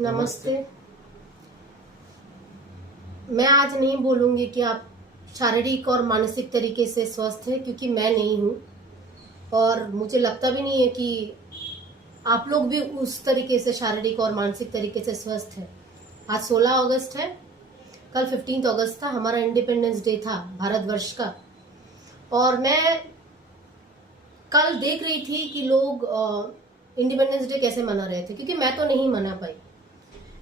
नमस्ते। मैं आज नहीं बोलूंगी कि आप शारीरिक और मानसिक तरीके से स्वस्थ हैं, क्योंकि मैं नहीं हूं और मुझे लगता भी नहीं है कि आप लोग भी उस तरीके से शारीरिक और मानसिक तरीके से स्वस्थ हैं। आज 16 अगस्त है, कल 15 अगस्त था, हमारा इंडिपेंडेंस डे था भारतवर्ष का। और मैं कल देख रही थी कि लोग इंडिपेंडेंस डे कैसे मना रहे थे, क्योंकि मैं तो नहीं मना पाई।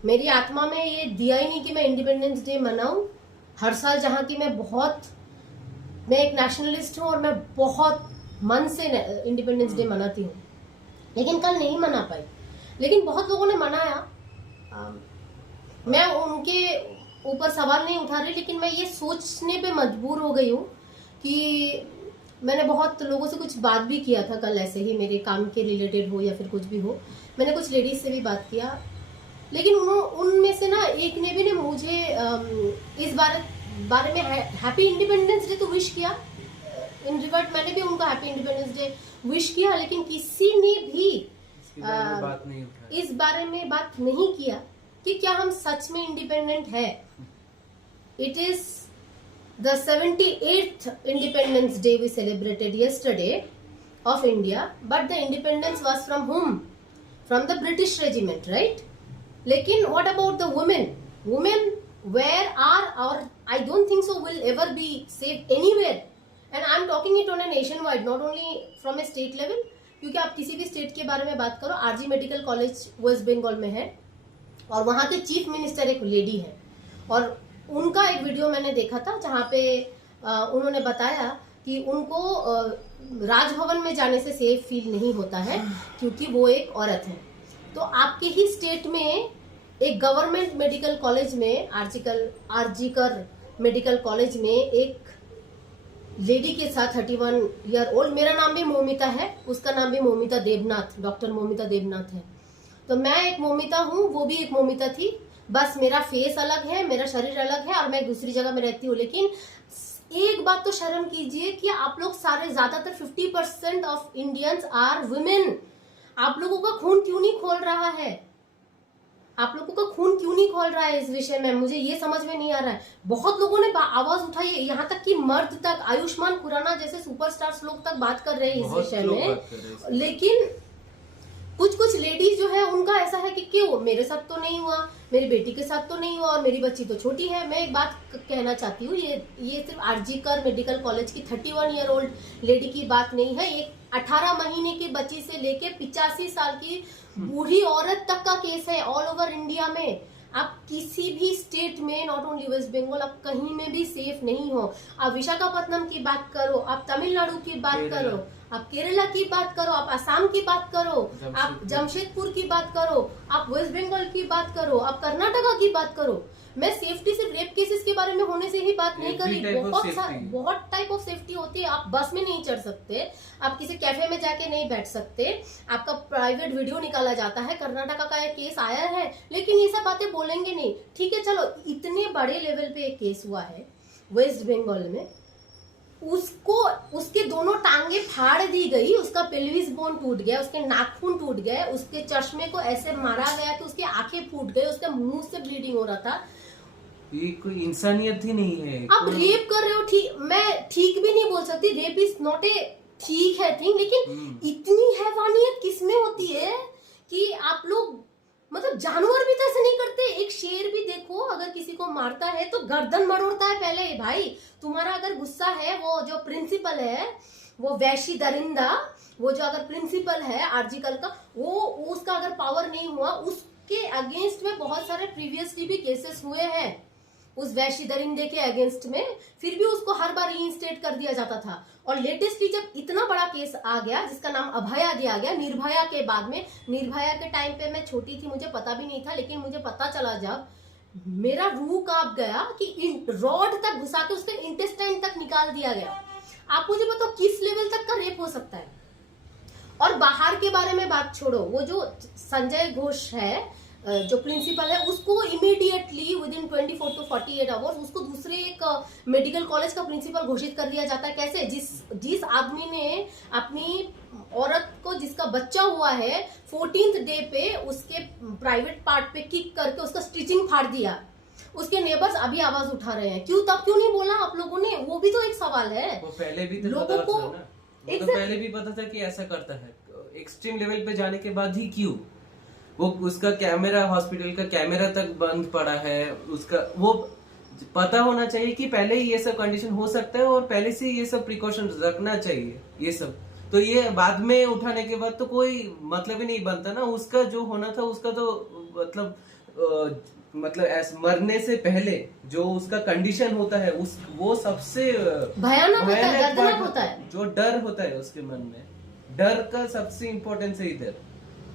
मेरी आत्मा में ये दिया ही नहीं कि मैं इंडिपेंडेंस डे मनाऊं। हर साल जहां की मैं एक नेशनलिस्ट हूं और मैं बहुत मन से इंडिपेंडेंस डे मनाती हूँ, लेकिन कल नहीं मना पाई। लेकिन बहुत लोगों ने मनाया। मैं उनके ऊपर सवाल नहीं उठा रही, लेकिन मैं ये सोचने पे मजबूर हो गई हूँ कि मैंने बहुत लोगों से कुछ बात भी किया था कल, ऐसे ही मेरे काम के रिलेटेड हो या फिर कुछ भी हो। मैंने कुछ लेडीज से भी बात किया, लेकिन उनमें से ना एक ने भी मुझे इस बारे में हैप्पी इंडिपेंडेंस डे तो विश किया। इन रिवर्ट मैंने भी उनका हैप्पी इंडिपेंडेंस डे विश किया, लेकिन किसी ने भी इस बारे में बात नहीं किया कि क्या हम सच में इंडिपेंडेंट है। It is the 78th independence day we celebrated yesterday of India, but the independence was from whom? From the British regiment, right? लेकिन what about the women? Women where are our, I don't think so will ever be safe anywhere, and I'm talking it on a nationwide, not only from a state level. क्योंकि आप किसी भी state के बारे में बात करो, RG medical college West Bengal में है और वहां के चीफ मिनिस्टर एक लेडी है, और उनका एक वीडियो मैंने देखा था जहां पे उन्होंने बताया कि उनको राजभवन में जाने से सेफ फील नहीं होता है क्योंकि वो एक औरत है। तो आपके ही स्टेट में एक गवर्नमेंट मेडिकल कॉलेज में, आरजीकर मेडिकल कॉलेज में एक लेडी के साथ 31 ईयर ओल्ड, मेरा नाम भी मोमिता है, उसका नाम भी मोमिता देवनाथ, डॉक्टर मोमिता देवनाथ है। तो मैं एक मोमिता हूँ, वो भी एक मोमिता थी, बस मेरा फेस अलग है, मेरा शरीर अलग है और मैं दूसरी जगह में रहती हूँ। लेकिन एक बात तो शर्म कीजिए कि आप लोग सारे, ज्यादातर 50% ऑफ इंडियंस आर वुमेन। आप लोगों का खून क्यों नहीं खोल रहा है? आप लोगों का खून क्यों नहीं खोल रहा है इस विषय में? मुझे ये समझ में नहीं आ रहा है। बहुत लोगों ने आवाज उठाई है, यहाँ तक कि मर्द तक, आयुष्मान खुराना जैसे सुपरस्टार्स लोग तक बात कर रहे हैं इस विषय में। लेकिन कुछ लेडीज जो है उनका ऐसा है कि क्यों मेरे साथ तो नहीं हुआ, मेरी बेटी के साथ तो नहीं हुआ और मेरी बच्ची तो छोटी है। मैं एक बात कहना चाहती हूँ, ये सिर्फ आरजीकर मेडिकल कॉलेज की 31 ईयर ओल्ड लेडी की बात नहीं है। एक 18 महीने की बच्ची से लेके 85 साल की बूढ़ी औरत तक का केस है ऑल ओवर इंडिया में। आप किसी भी स्टेट में, नॉट ओनली वेस्ट बंगाल, आप कहीं में भी सेफ नहीं हो। आप विशाखापट्टनम की बात करो, आप तमिलनाडु की बात करो, आप केरला की बात करो, आप असम की बात करो, आप जमशेदपुर की बात करो, आप वेस्ट बंगाल की बात करो, आप कर्नाटका की बात करो। मैं सेफ्टी सिर्फ रेप केसेस के बारे में होने से ही बात नहीं कर रही, बहुत टाइप ऑफ सेफ्टी होती है। आप बस में नहीं चढ़ सकते, आप किसी कैफे में जाके नहीं बैठ सकते, आपका प्राइवेट वीडियो निकाला जाता है। कर्नाटका का एक केस आया है, लेकिन ये सब बातें बोलेंगे नहीं। ठीक है, चलो, इतने बड़े लेवल पे एक केस हुआ है वेस्ट बंगाल में, उसके दोनों टांगे फाड़ दी गई, उसका पेल्विस बोन टूट गया, उसके नाखून टूट गए, उसके चश्मे को ऐसे मारा गया कि उसकी आंखें फूट गई, उसके मुंह से ब्लीडिंग हो रहा था। ये कोई इंसानियत ही नहीं है। आप रेप कर रहे हो, ठीक, मैं ठीक भी नहीं बोल सकती, रेप इज नॉट ए ठीक है थिंग, लेकिन इतनी हैवानियत किसमें होती है कि आप लोग, मतलब जानवर भी तो ऐसे नहीं करते। एक शेर भी देखो, अगर किसी को मारता है तो गर्दन मरोड़ता है पहले। भाई, तुम्हारा अगर गुस्सा है, वो जो प्रिंसिपल है, वो वैशी दरिंदा, वो जो अगर प्रिंसिपल है आरजीकल का, वो उसका अगर पावर नहीं हुआ, उसके अगेंस्ट में बहुत सारे प्रीवियसली भी केसेस हुए हैं उस वैशी दरिंदे के अगेंस्ट में, फिर भी उसको हर बार रीइंस्टेट कर दिया जाता था। और लेटेस्टली जब इतना बड़ा केस आ गया जिसका नाम अभया दिया गया, निर्भया के बाद में, निर्भया के टाइम पे मैं छोटी थी, मुझे पता भी नहीं था, लेकिन मुझे पता चला जब, मेरा रूह कांप गया कि रॉड तक घुसा के उसके इंटेस्टाइन तक निकाल दिया गया। आप मुझे बताओ किस लेवल तक का रेप हो सकता है? और बाहर के बारे में बात छोड़ो, वो जो संजय घोष है, जो प्रिंसिपल है उसको immediately with in 24 to 48 hours उसको दूसरे एक मेडिकल कॉलेज का प्रिंसिपल घोषित कर दिया जाता है। कैसे? जिस आदमी ने अपनी औरत को जिसका बच्चा हुआ है 14th डे पे उसके प्राइवेट पार्ट पे किक करके उसका स्टिचिंग फाड़ दिया, उसके नेबर्स अभी आवाज उठा रहे हैं। क्यों नहीं बोला आप लोगों ने? वो भी तो एक सवाल है। वो पहले भी तो लोगों को तो पहले भी पता था कि ऐसा करता है, एक्सट्रीम लेवल पे जाने के बाद ही क्यों? वो उसका कैमरा, हॉस्पिटल का कैमरा तक बंद पड़ा है, उसका वो पता होना चाहिए कि पहले ही ये सब कंडीशन हो सकता है और पहले से ये सब प्रिकॉशन रखना चाहिए। ये सब तो ये बाद में उठाने के बाद तो कोई मतलब ही नहीं बनता ना। उसका जो होना था उसका तो मतलब मरने से पहले जो उसका कंडीशन होता है वो सबसे भयानक होता है। जो डर होता है उसके मन में, डर का सबसे इम्पोर्टेंस है इधर।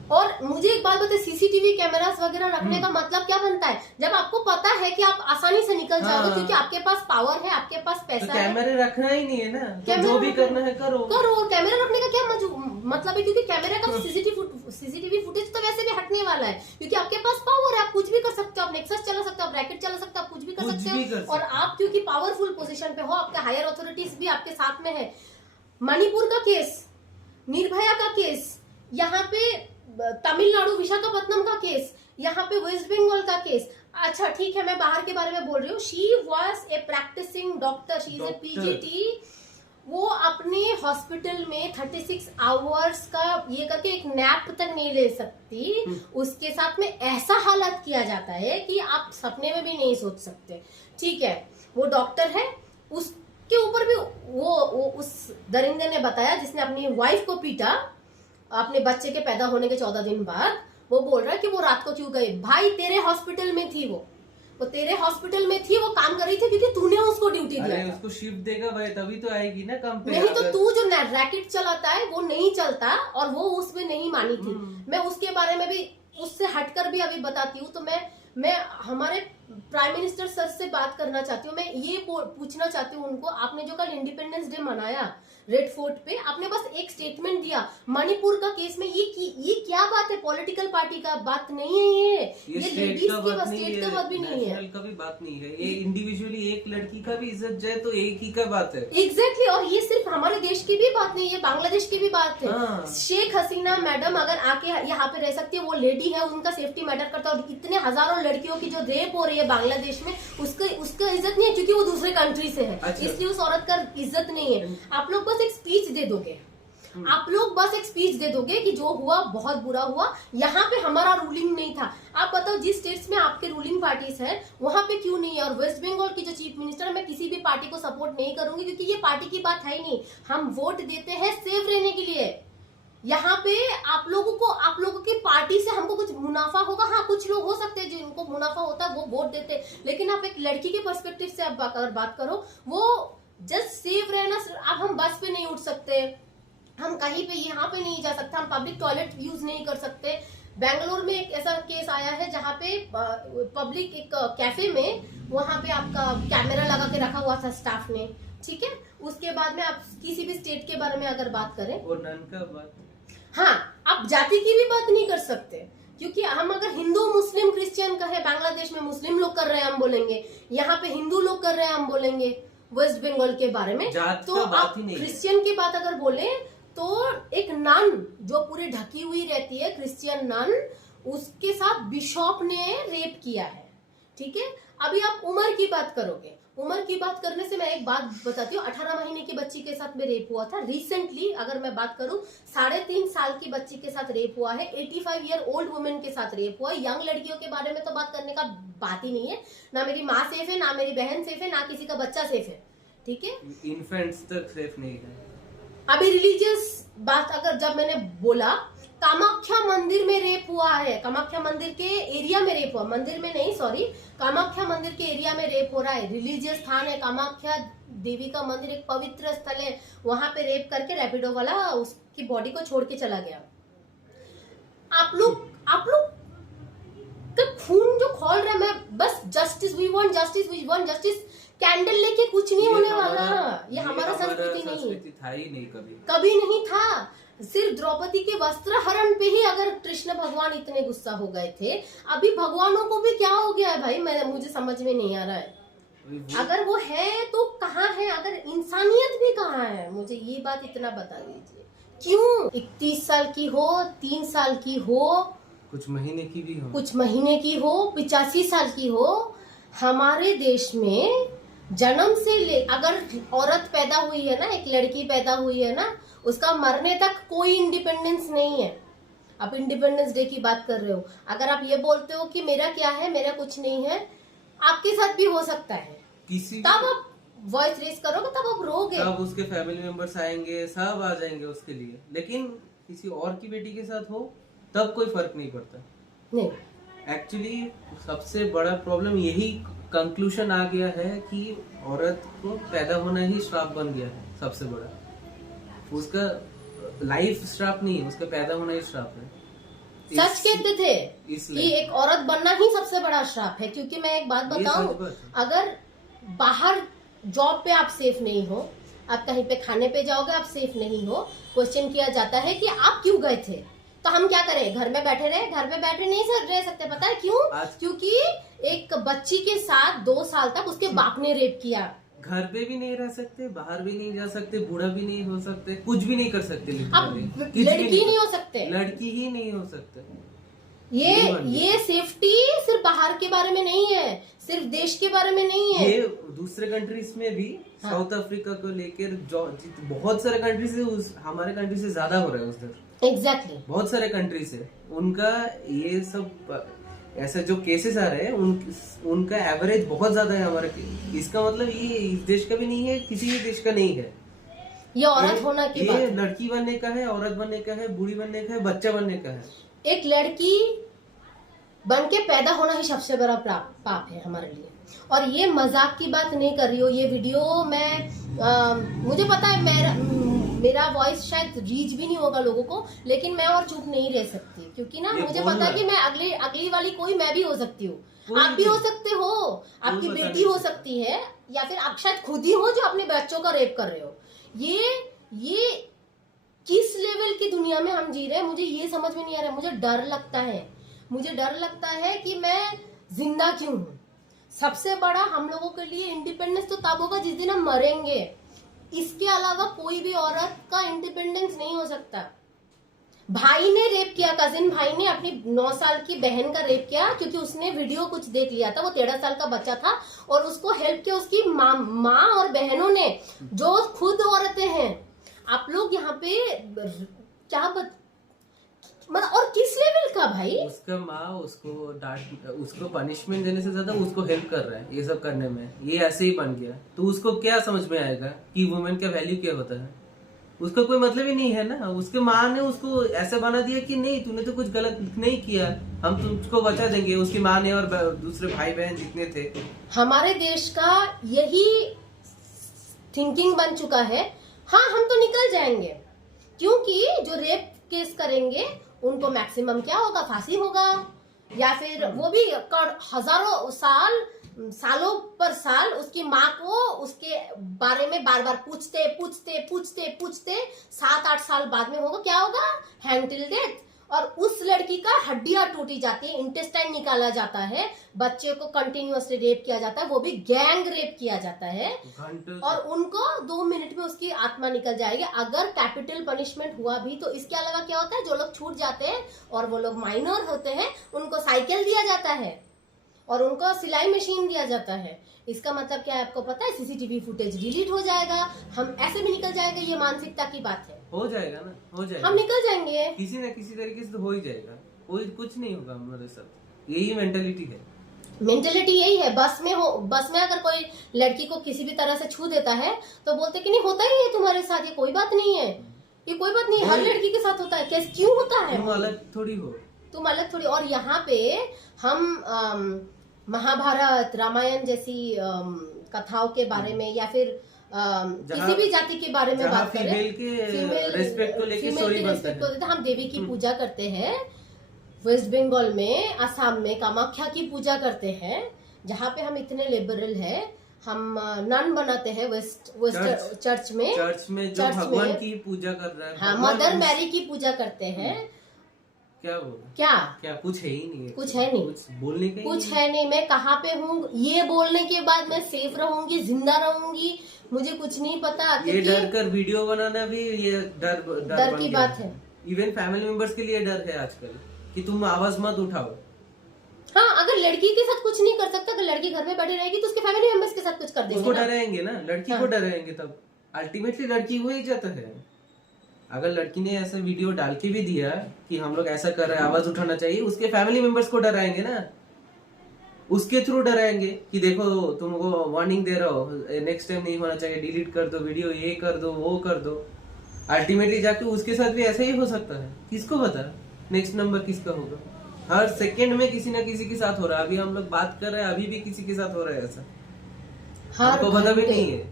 और मुझे एक बात बताए, सीसीटीवी कैमरास वगैरह रखने का मतलब क्या बनता है? जब आपको पता है कि आप आसानी से निकल जाओगे क्योंकि आपके पास पावर है, आपके पास पैसा तो है। कैमरे रखना ही नहीं है ना, तो जो भी करना है करो। और कैमरा रखने का क्या मतलब है? क्योंकि कैमरे का सीसीटीवी फुटेज तो वैसे भी हटने वाला है क्योंकि आपके पास पावर है, आप कुछ भी कर सकते हो, आप नेक्सस चला सकते हो, आप रैकेट चला सकते हो, आप कुछ भी कर सकते हो। और आप क्योंकि पावरफुल पोजीशन पे हो, आपके हायर अथॉरिटीज भी आपके साथ में है। मणिपुर का केस, निर्भया का केस, यहाँ पे तमिलनाडु विशाखापट्टनम का केस, यहाँ पे वेस्ट बंगाल का केस। अच्छा ठीक है, मैं बाहर के बारे में बोल रही हूँ। She was a practicing doctor, she is a PGT. वो अपने हॉस्पिटल में 36 आवर्स का ये करके एक नैप तक नहीं ले सकती। उसके साथ में ऐसा हालत किया जाता है कि आप सपने में भी नहीं सोच सकते। ठीक है, वो डॉक्टर है, उसके ऊपर भी वो उस दरिंदे ने बताया जिसने अपनी वाइफ को पीटा अपने बच्चे के पैदा होने के 14 दिन बाद। वो बोल रहा है कि वो रात को क्यों गई? भाई तेरे हॉस्पिटल में थी, वो तेरे हॉस्पिटल में थी, वो काम कर रही थी क्योंकि तूने उसको ड्यूटी दिया। उसको शिफ्ट देगा भाई, तभी तो आएगी ना काम पे। नहीं तो तू जो रैकेट चलाता है वो नहीं चलता, और वो उसमें नहीं मानी थी। मैं उसके बारे में भी उससे हटकर भी अभी बताती हूँ। तो मैं हमारे प्राइम मिनिस्टर सर से बात करना चाहती हूँ। मैं ये पूछना चाहती हूँ उनको, आपने जो कल इंडिपेंडेंस डे मनाया रेड फोर्ट पे, आपने बस एक स्टेटमेंट दिया। मणिपुर का केस में ये क्या बात है? पॉलिटिकल पार्टी का बात नहीं है ये लेडीज की बस, स्टेट का बात भी नहीं है, का भी बात नहीं है। ये इंडिविजुअली एक लड़की का भी इज्जत जाए तो एक ही का बात है। एग्जैक्टली। और ये सिर्फ हमारे देश की भी बात नहीं है, बांग्लादेश की भी बात है। शेख हसीना मैडम अगर आके यहाँ पे रह सकती है, वो लेडी है, उनका सेफ्टी मैटर करता है। और इतने हजारों लड़कियों की जो रेप हो रही है बांग्लादेश में, उसका इज्जत नहीं है क्योंकि वो दूसरे कंट्री से है। अच्छा। इसलिए उस औरत का इज्जत नहीं है। आप लोग बस एक स्पीच दे दोगे, आप लोग बस एक स्पीच दे दोगे कि जो हुआ बहुत बुरा हुआ, यहाँ पे हमारा रूलिंग नहीं था। आप बताओ जिस स्टेट्स में आपके रूलिंग पार्टीज है वहां पे क्यों नहीं है? और वेस्ट बंगाल की जो चीफ मिनिस्टर है, मैं किसी भी पार्टी को सपोर्ट नहीं करूंगी क्योंकि ये पार्टी की बात है ही नहीं। हम वोट देते हैं सेफ रहने के लिए। यहाँ पे आप लोगों की पार्टी से हमको कुछ मुनाफा होगा। हाँ, कुछ लोग हो सकते हैं जिनको मुनाफा होता है वो वोट देते हैं, लेकिन आप एक लड़की के पर्सपेक्टिव से आप अगर बात करो, वो जस्ट सेफ रहना। अब हम बस पे नहीं उठ सकते, हम कहीं पे यहाँ पे नहीं जा सकते, हम पब्लिक टॉयलेट यूज नहीं कर सकते। बेंगलोर में एक ऐसा केस आया है जहाँ पे पब्लिक एक कैफे में वहां पे आपका कैमरा लगा के रखा हुआ था स्टाफ ने। ठीक है, उसके बाद में आप किसी भी स्टेट के बारे में अगर बात करें, और नन का बात, हाँ, आप जाति की भी बात नहीं कर सकते क्योंकि हम अगर हिंदू मुस्लिम क्रिश्चियन कहे, बांग्लादेश में मुस्लिम लोग कर रहे हैं हम बोलेंगे, यहाँ पे हिंदू लोग कर रहे हैं हम बोलेंगे वेस्ट बंगाल के बारे में। तो आप क्रिश्चियन की बात अगर बोले तो एक नन जो पूरी ढकी हुई रहती है, क्रिश्चियन नन, उसके साथ बिशॉप ने रेप किया है। ठीक है, अभी आप उम्र की बात करोगे, उम्र की बात करने से मैं एक बात बताती हूँ। 18 महीने की बच्ची के साथ में रेप हुआ था रिसेंटली। अगर मैं बात करूँ, 3.5 साल की बच्ची के साथ रेप हुआ है, 85 ईयर ओल्ड वुमेन के साथ रेप हुआ है। यंग लड़कियों के बारे में तो बात करने का बात ही नहीं है। ना मेरी माँ सेफ है, ना मेरी बहन सेफ है, ना किसी का बच्चा सेफ है। ठीक है, इन्फेंट्स तक सेफ नहीं है। अभी रिलीजियस बात अगर जब मैंने बोला, कामाख्या मंदिर में रेप हुआ है, कामाख्या मंदिर के एरिया में रेप हुआ, मंदिर में नहीं, सॉरी, कामाख्या मंदिर के एरिया में रेप हो रहा है। रिलीजियस स्थान है, कामाख्या देवी का मंदिर एक पवित्र स्थल है, वहां पे रेप करके रैपिडो वाला उसकी बॉडी को छोड़ के चला गया। आप लोग का खून जो खोल रहे हैं, मैं बस justice, we want justice candle लेके कुछ नहीं होने वाला। ये हमारा संस्कृति नहीं था ही नहीं, कभी नहीं था। सिर्फ द्रौपदी के वस्त्र हरण पे ही अगर कृष्ण भगवान इतने गुस्सा हो गए थे, अभी भगवानों को भी क्या हो गया है भाई, मुझे समझ में नहीं आ रहा है। अगर वो है तो कहाँ है, अगर इंसानियत भी कहाँ है, मुझे ये बात इतना बता दीजिए। क्यों 31 साल की हो, 3 साल की हो, कुछ महीने की भी हो, कुछ महीने की हो, 85 साल की हो, हमारे देश में जन्म से ले अगर औरत पैदा हुई है ना, एक लड़की पैदा हुई है ना, उसका मरने तक कोई इंडिपेंडेंस नहीं है। आप इंडिपेंडेंस डे की बात कर रहे हो, अगर आप ये बोलते हो कि मेरा क्या है, मेरा कुछ नहीं है, आपके साथ भी हो सकता है, तब आप वॉइस रेस करोगे, तब आप रोगे, तब उसके फैमिली मेंबर्स आएंगे, सब आ जाएंगे उसके लिए। लेकिन किसी और की बेटी के साथ हो तब कोई फर्क नहीं पड़ता। नहीं, एक्चुअली सबसे बड़ा प्रॉब्लम यही कंक्लूजन आ गया है कि औरत को पैदा होना ही श्राप बन गया है। सबसे बड़ा उसका लाइफ श्राप नहीं है, उसका पैदा होना ही श्राप है। सच कहते थे कि एक औरत बनना ही सबसे बड़ा श्राप है। क्योंकि मैं एक बात बताऊं, अगर बाहर जॉब पे आप सेफ नहीं हो, आप कहीं पे खाने पे जाओगे आप सेफ नहीं हो, क्वेश्चन किया जाता है कि आप क्यों गए थे, तो हम क्या करें, घर में बैठे रहे। घर में बैठे नहीं रह सकते, पता है क्यों? क्योंकि एक बच्ची के साथ 2 साल तक उसके बाप ने रेप किया। घर पे भी नहीं रह सकते, बाहर भी नहीं जा सकते, बूढ़ा भी नहीं हो सकते, कुछ भी नहीं कर सकते। अब लड़की नहीं हो सकते, लड़की ही नहीं हो सकते। ये सेफ्टी सिर्फ बाहर के बारे में नहीं है, सिर्फ देश के बारे में नहीं है, ये दूसरे कंट्रीज में भी। हाँ। साउथ अफ्रीका को लेकर बहुत सारे कंट्री से, हमारे कंट्री से ज्यादा हो रहा है उधर। एग्जैक्टली बहुत सारे कंट्री से उनका ये सब ऐसा जो केसेस आ रहे हैं, उनका एवरेज बहुत ज्यादा है हमारे। इसका मतलब ये इस देश का भी नहीं है, किसी भी देश का नहीं है। ये औरत होना की बात है। लड़की बनने का है, औरत बनने का है, बूढ़ी बनने का है, बच्चा बनने का है। एक लड़की बन के पैदा होना ही सबसे बड़ा पाप है हमारे लिए। और ये मजाक की बात नहीं कर रही हो, ये वीडियो मुझे पता है मेरा वॉइस शायद रीच भी नहीं होगा लोगों को, लेकिन मैं और चुप नहीं रह सकती। क्योंकि ना मुझे पता है कि मैं अगली वाली कोई मैं भी हो सकती हूँ, आप भी हो सकते हो, आपकी बेटी हो सकती है, या फिर आप शायद खुद ही हो जो अपने बच्चों का रेप कर रहे हो। ये किस लेवल की दुनिया में हम जी रहे हैं, मुझे ये समझ में नहीं आ रहा है। मुझे डर लगता है कि मैं जिंदा क्यों हूँ। सबसे बड़ा हम लोगों के लिए इंडिपेंडेंस तो तब होगा जिस दिन हम मरेंगे। इसके अलावा कोई भी औरत का इंडिपेंडेंस नहीं हो सकता। भाई ने रेप किया, कजिन भाई ने अपनी 9 साल की बहन का रेप किया, क्योंकि उसने वीडियो कुछ देख लिया था, वो 13 साल का बच्चा था, और उसको हेल्प किया उसकी माँ और बहनों ने, जो खुद औरतें हैं। आप लोग यहाँ पे क्या मतलब, और किस लेवल का भाई? उसका माँ उसको पनिशमेंट देने से ज्यादा उसको हेल्प कर रहा है ये सब करने में। ये ऐसे ही बन गया, तो उसको क्या समझ में आएगा कि वुमेन का वैल्यू क्या होता है? उसका कोई मतलब ही नहीं है ना। उसके माँ ने उसको ऐसे बना दिया कि नहीं, तूने तो कुछ गलत नहीं किया, हम तुझको बचा देंगे। उसकी माँ ने और दूसरे भाई बहन जितने थे, हमारे देश का यही थिंकिंग बन चुका है। हाँ, हम तो निकल जाएंगे, क्योंकि जो रेप केस करेंगे उनको मैक्सिमम क्या होगा, फांसी होगा, या फिर वो भी हजारों सालों पर साल उसकी माँ को उसके बारे में बार बार पूछते 7-8 साल बाद में होगा क्या होगा, हैंग टिल डेथ। और उस लड़की का हड्डियां टूटी जाती है, इंटेस्टाइन निकाला जाता है, बच्चे को कंटिन्यूअसली रेप किया जाता है, वो भी गैंग रेप किया जाता है, और उनको 2 मिनट में उसकी आत्मा निकल जाएगी अगर कैपिटल पनिशमेंट हुआ भी तो। इसके अलावा क्या होता है, जो लोग छूट जाते हैं और वो लोग माइनर होते हैं, उनको साइकिल दिया जाता है और उनको सिलाई मशीन दिया जाता है। इसका मतलब क्या है आपको पता है? सीसीटीवी फुटेज डिलीट हो जाएगा, हम ऐसे भी निकल जाएंगे। ये मानसिकता की बात है। हो जाएगा ना, हो जाएगा, हम निकल जाएंगे, किसी न किसी तरीके से तो हो ही जाएगा। कोई कुछ नहीं होगा हमारे साथ, यही मेंटेलिटी है। मेंटेलिटी यही है। बस में अगर कोई लड़की को किसी भी तरह से छू देता है तो बोलते कि नहीं, होता ही है तुम्हारे साथ, ये कोई बात नहीं है, ये कोई बात नहीं, हर लड़की के साथ होता है। कैसे, क्यों होता है? तुम अलग थोड़ी हो, तुम अलग थोड़ी। और यहाँ पे हम महाभारत, रामायण जैसी कथाओं के बारे में, या फिर किसी भी जाति के बारे में बात करें, फीमेल रेस्पेक्ट को लेकर स्टोरी बनता है। हम देवी की पूजा करते हैं, वेस्ट बंगाल में, असम में कामाख्या की पूजा करते हैं, जहाँ पे हम इतने लिबरल हैं। हम नन बनाते हैं वेस्ट चर्च में जो भगवान की पूजा कर रहा है। हाँ, मदर मैरी की पूजा करते हैं। क्या कुछ है ही नहीं है, कुछ है नहीं, कुछ बोलने का कुछ है नहीं। मैं कहाँ पे हूँ ये बोलने के बाद मैं सेफ रहूंगी, जिंदा रहूंगी, मुझे कुछ नहीं पता। ये डर कर वीडियो बनाना भी ये डर की बात है। इवन फैमिली मेंबर्स के लिए डर है आजकल कि तुम आवाज मत उठाओ। हाँ, अगर लड़की के साथ कुछ नहीं कर सकता, अगर लड़की घर में बैठी रहेगी तो उसके फैमिली मेंबर्स के साथ कुछ कर देंगे। उसको डराएंगे ना, लड़की हाँ। को डराएंगे, तब अल्टीमेटली लड़की हो ही जाता है। अगर लड़की ने ऐसा वीडियो डाल के भी दिया कि हम लोग ऐसा कर रहे हैं, आवाज उठाना चाहिए, उसके फैमिली मेंबर्स को डराएंगे ना, उसके थ्रू डराएंगे कि देखो तुमको वार्निंग दे रहा हो, नेक्स्ट टाइम नहीं होना चाहिए, डिलीट कर दो वीडियो, ये कर दो वो कर दो। अल्टीमेटली जाके उसके साथ भी ऐसा ही हो सकता है। किसको पता नेक्स्ट नंबर किसका होगा। हर सेकंड में किसी ना किसी के साथ हो रहा है। अभी हम लोग बात कर रहे हैं, अभी भी किसी के साथ हो रहा है ऐसा, हमको पता भी नहीं है।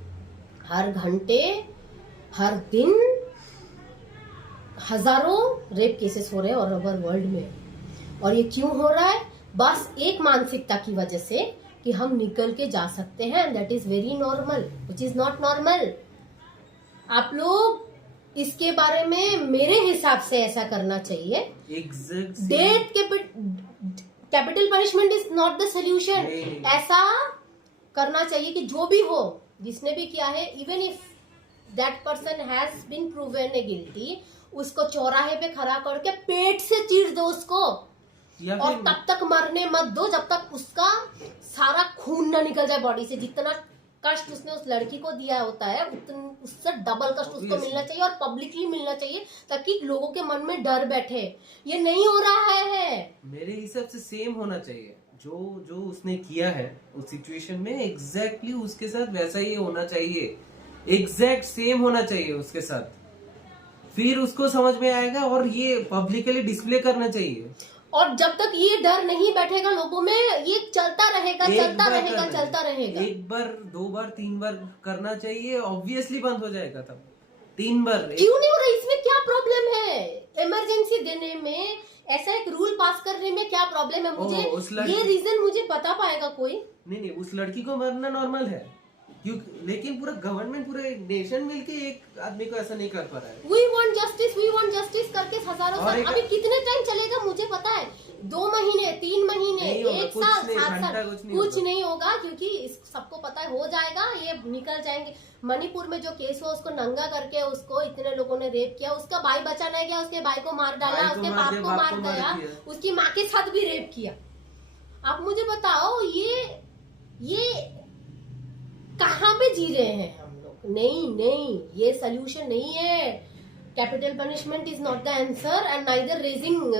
हर घंटे हर दिन हजारों रेप केसेस हो रहे हैं और ओवर वर्ल्ड में। और ये क्यों हो रहा है? बस एक मानसिकता की वजह से कि हम निकल के जा सकते हैं, and that is very normal, which is not normal. आप लोग इसके बारे में मेरे हिसाब से ऐसा करना चाहिए। Death capital punishment is not the solution. ऐसा करना चाहिए कि जो भी हो, जिसने भी किया है, even if that person has been proven guilty, उसको चौराहे पे खड़ा करके पेट से चीर दो उसको, और तब तक मरने मत दो जब तक उसका सारा खून ना निकल जाए बॉडी से। जितना कष्ट उसने उस लड़की को दिया होता है उससे डबल कष्ट उसको मिलना चाहिए, और पब्लिकली मिलना चाहिए, ताकि लोगों के मन में डर बैठे। ये नहीं हो रहा है। मेरे हिसाब से सेम होना चाहिए। जो उसने किया है उस सिचुएशन में, एग्जैक्टली उसके साथ वैसा ही होना चाहिए, एग्जैक्ट सेम होना चाहिए उसके साथ। फिर उसको समझ में आएगा, और ये पब्लिकली डिस्प्ले करना चाहिए। और जब तक ये डर नहीं बैठेगा लोगों में, ये चलता रहेगा। एक बार, दो बार, तीन बार करना चाहिए, ऑब्वियसली बंद हो जाएगा। तब 3 बार क्यों नहीं हो रहा? इसमें क्या प्रॉब्लम है? इमरजेंसी देने में, ऐसा एक रूल पास करने में क्या प्रॉब्लम है? मुझे ये रीजन मुझे बता पाएगा कोई? नहीं, उस लड़की को मरना नॉर्मल है, लेकिन पूरा गवर्नमेंट, पूरे नेशन मिलके एक आदमी को ऐसा नहीं कर पा रहा है। We want justice करके हजारों साल, अभी कितने टाइम चलेगा मुझे पता है? 2 महीने, 3 महीने, 1 साल, 7 साल, कुछ नहीं होगा, क्योंकि सबको पता है हो जाएगा, ये निकल जाएंगे। मणिपुर में जो केस हुआ, उसको नंगा करके उसको इतने लोगों ने रेप किया, उसका भाई बचा नहीं गया, उसके भाई को मार डाला, उसके बाप को मार दिया, उसकी माँ के साथ भी रेप किया। आप मुझे बताओ, ये कहाँ पे जी रहे हैं हम लोग? नहीं, ये सोल्यूशन नहीं है। Capital punishment is not the answer, and neither raising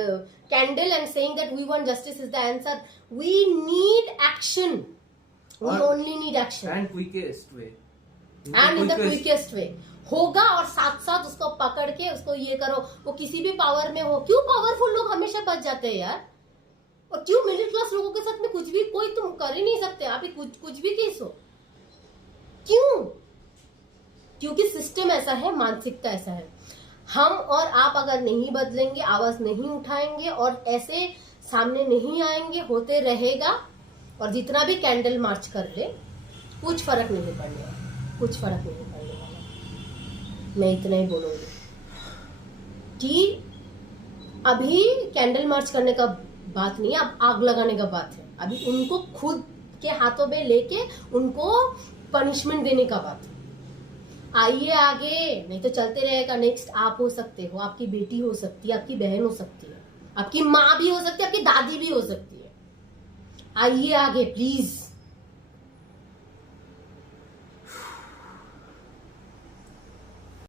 candle and saying that we want justice is the answer. We need action, we only need action, and quickest way, and in the quickest way होगा। और साथ साथ उसको पकड़ के उसको ये करो। वो किसी भी पावर में हो, क्यों पावरफुल लोग हमेशा बच जाते हैं यार? और क्यों मिडिल क्लास लोगों के साथ में कुछ भी कोई तुम कर ही नहीं सकते? आप कुछ भी केस हो, क्यों? क्योंकि सिस्टम ऐसा है, मानसिकता ऐसा है। हम और आप अगर नहीं बदलेंगे, आवाज नहीं उठाएंगे और ऐसे सामने नहीं आएंगे, होते रहेगा। और जितना भी कैंडल मार्च कर ले, कुछ फर्क नहीं पड़ने वाला, कुछ फर्क नहीं पड़ने वाला। मैं इतना ही बोलूंगी कि अभी कैंडल मार्च करने का बात नहीं है, अब आग लगाने का बात है। अभी उनको खुद के हाथों में लेके उनको पनिशमेंट देने का बात है। आइए आगे, नहीं तो चलते रहेगा। नेक्स्ट आप हो सकते हो, आपकी बेटी हो सकती है, आपकी बहन हो सकती है, आपकी माँ भी हो सकती है, आपकी दादी भी हो सकती है। आइए आगे प्लीज।